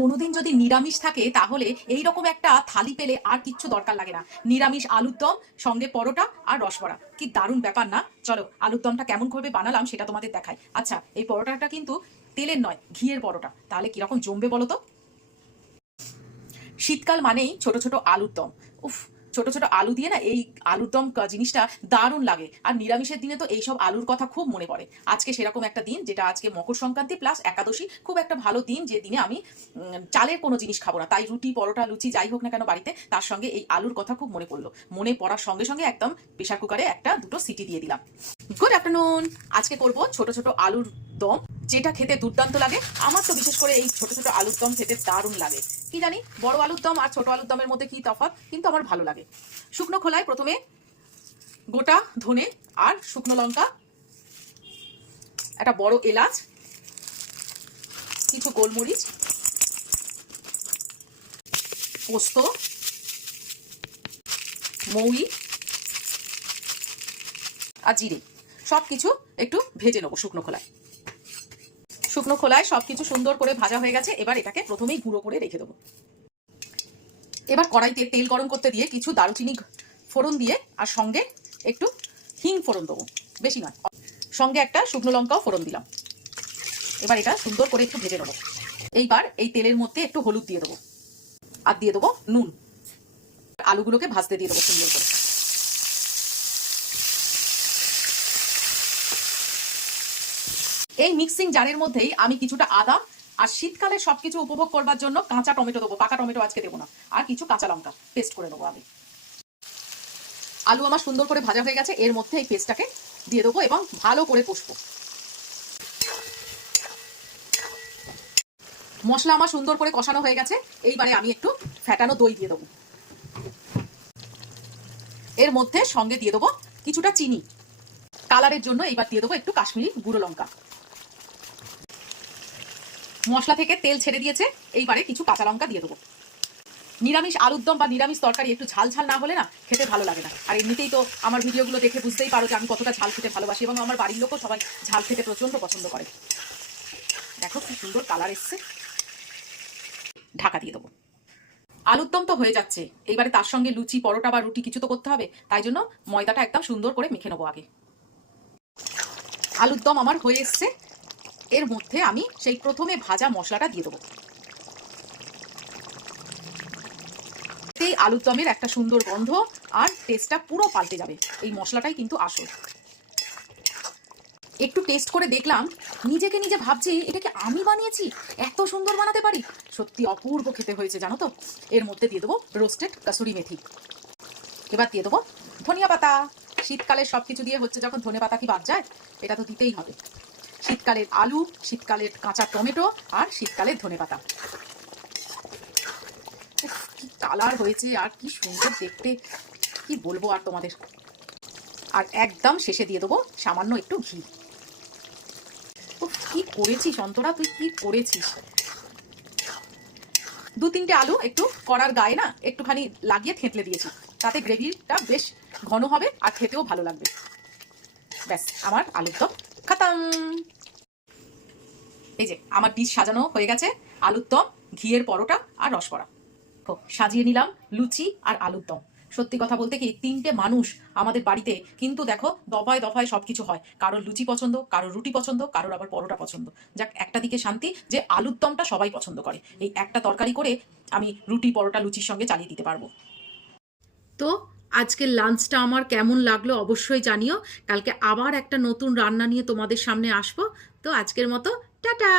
কোনোদিন যদি নিরামিষ থাকে তাহলে এইরকম একটা থালি পেলে আর কিচ্ছু দরকার লাগে না। নিরামিষ আলুর দম, সঙ্গে পরোটা আর রসবড়া, কি দারুণ ব্যাপার না? চলো আলুর দমটা কেমন করে বানালাম সেটা তোমাদের দেখাই। আচ্ছা, এই পরোটাটা কিন্তু তেলের নয়, ঘিয়ের পরোটা। তাহলে কিরকম জমবে বলো তো। শীতকাল মানেই ছোট ছোট আলুর দম। উফ, ছোট ছোট আলু দিয়ে না এই আলুর দম জিনিসটা দারুণ লাগে। আর নিরামিষের দিনে তো এইসব আলুর কথা খুব মনে পড়ে। আজকে সেরকম একটা দিন, যেটা আজকে মকর সংক্রান্তি প্লাস একাদশী, খুব একটা ভালো দিন, যে দিনে আমি চালের কোনো জিনিস খাবো না। তাই রুটি, পরোটা, লুচি যাই হোক না কেন বাড়িতে, তার সঙ্গে এই আলুর কথা খুব মনে পড়লো। মনে পড়ার সঙ্গে সঙ্গে একদম প্রেশার কুকারে একটা দুটো সিটি দিয়ে দিলাম। Good afternoon. আজকে করব ছোট ছোট আলুর দম, যেটা খেতে দুর্দান্ত লাগে। আমার তো বিশেষ করে এই ছোট ছোট আলুর দম খেতে দারুণ লাগে। কি জানি বড় আলুর দম আর ছোট আলুর দমের মধ্যে কি তফাৎ, কিন্তু আমার ভালো লাগে। শুকনো খোলায় প্রথমে গোটা ধনে আর শুকনো লঙ্কা, একটা বড় এলাচ, কিছু গোলমরিচ, পোস্ত, মৌরি আর জিরে, সবকিছু একটু ভেজে নেবো শুকনো খোলায়। শুকনো খোলায় সবকিছু সুন্দর করে ভাজা হয়ে গেছে। এবার এটাকে প্রথমেই গুঁড়ো করে রেখে দেবো। এবার কড়াইতে তেল গরম করতে দিয়ে কিছু দারুচিনি ফোড়ন দিয়ে, আর সঙ্গে একটু হিং ফোড়ন দেবো, বেশি নয়। সঙ্গে একটা শুকনো লঙ্কাও ফোড়ন দিলাম। এবার এটা সুন্দর করে একটু ভেজে নেবো। এইবার এই তেলের মধ্যে একটু হলুদ দিয়ে দেবো, আর দিয়ে দেবো নুন। আলুগুলোকে ভাজতে দিয়ে দেবো সুন্দর করে। এই মিক্সিং জারের মধ্যেই আমি কিছুটা আদা আর শীতকালে সবকিছু উপভোগ করবার জন্য কাঁচা টমেটো দেবো। পাকা টমেটো আজকে দেবো না। আর কিছু কাঁচা লঙ্কা পেস্ট করে দেবো আগে। আলু আমার সুন্দর করে ভাজা হয়ে গেছে। এর মধ্যে এই পেস্টটাকে দিয়ে দেবো এবং ভালো করে কষবো। মশলা আমার সুন্দর করে কষানো হয়ে গেছে। এইবারে আমি একটু ফ্যাটানো দই দিয়ে দেবো। এর মধ্যে সঙ্গে দিয়ে দেবো কিছুটা চিনি কালারের জন্য। এইবার দিয়ে দেবো একটু কাশ্মীরি গুঁড়ো লঙ্কা। মশলা থেকে তেল ছেড়ে দিয়েছে। এইবারে কিছু কাঁচা লঙ্কা দিয়ে দেবো। নিরামিষ আলুর দম বা নিরামিষ তরকারি একটু ঝাল ঝাল না হলে না খেতে ভালো লাগে না। আর এমনিতেই তো আমার ভিডিওগুলো দেখে বুঝতেই পারো যে আমি কতটা ঝাল খেতে ভালোবাসি, এবং আমার বাড়ির লোকও সবাই ঝাল খেতে প্রচন্ড পছন্দ করে। দেখো কি সুন্দর কালার এসছে। ঢাকা দিয়ে দেবো। আলুর দম তো হয়ে যাচ্ছে। এইবারে তার সঙ্গে লুচি, পরোটা বা রুটি কিছু তো করতে হবে। তাই জন্য ময়দাটা একদম সুন্দর করে মেখে নেবো আগে। আলুর দম আমার হয়ে এসছে। এর মধ্যে আমি সেই প্রথমে ভাজা মশলাটা দিয়ে দেবো। এই আলুর দমের একটা সুন্দর গন্ধ আর টেস্টটা পুরো পাল্টে যাবে। এই মশলাটাই কিন্তু আসল। একটু টেস্ট করে দেখলাম, নিজেকে নিজে ভাবছি এটা কি আমি বানিয়েছি, এত সুন্দর বানাতে পারি। সত্যি অপূর্ব খেতে হয়েছে জানো তো। এর মধ্যে দিয়ে দেবো রোস্টেড কাসুরি মেথি। এবার দিয়ে দেবো ধনিয়া পাতা। শীতকালের সবকিছু দিয়ে হচ্ছে যখন, ধনে পাতা কি বাদ যায়? এটা তো দিতেই হবে। শীতকালের আলু, শীতকালের কাঁচা টমেটো আর শীতকালের ধনে পাতা। কি কালার হয়েছে আর কি সুন্দর দেখতে, কি বলবো আর তোমাদের। আর একদম শেষে দিয়ে দেবো সামান্য একটু ঘি। কি করেছিস অন্তরা, তুই কি করেছিস। দু তিনটে আলু একটু কড়ার গায়ে না একটুখানি লাগিয়ে থেঁতলে দিয়েছি। তাতে গ্রেভিটা বেশ ঘন হবে আর খেতেও ভালো লাগবে। ব্যাস, আমার আলুর দম খতম। এই যে আমার ডিশ সাজানো হয়ে গেছে। আলুর দম, ঘিয়ের পরোটা আর রসবড়া। সাজিয়ে নিলাম লুচি আর আলুর দম। সত্যি কথা বলতে কি, তিনটে মানুষ আমাদের বাড়িতে, কিন্তু দেখো দফায় দফায় সবকিছু হয়। কারোর লুচি পছন্দ, কারোর রুটি পছন্দ, কারোর আবার পরোটা পছন্দ। যাক, একটা দিকে শান্তি যে আলুর দমটা সবাই পছন্দ করে। এই একটা তরকারি করে আমি রুটি, পরোটা, লুচির সঙ্গে চালিয়ে দিতে পারবো। তো আজকের লাঞ্চটা আমার কেমন লাগলো অবশ্যই জানিও। কালকে আবার একটা নতুন রান্না নিয়ে তোমাদের সামনে আসবো। তো আজকের মতো টাটা।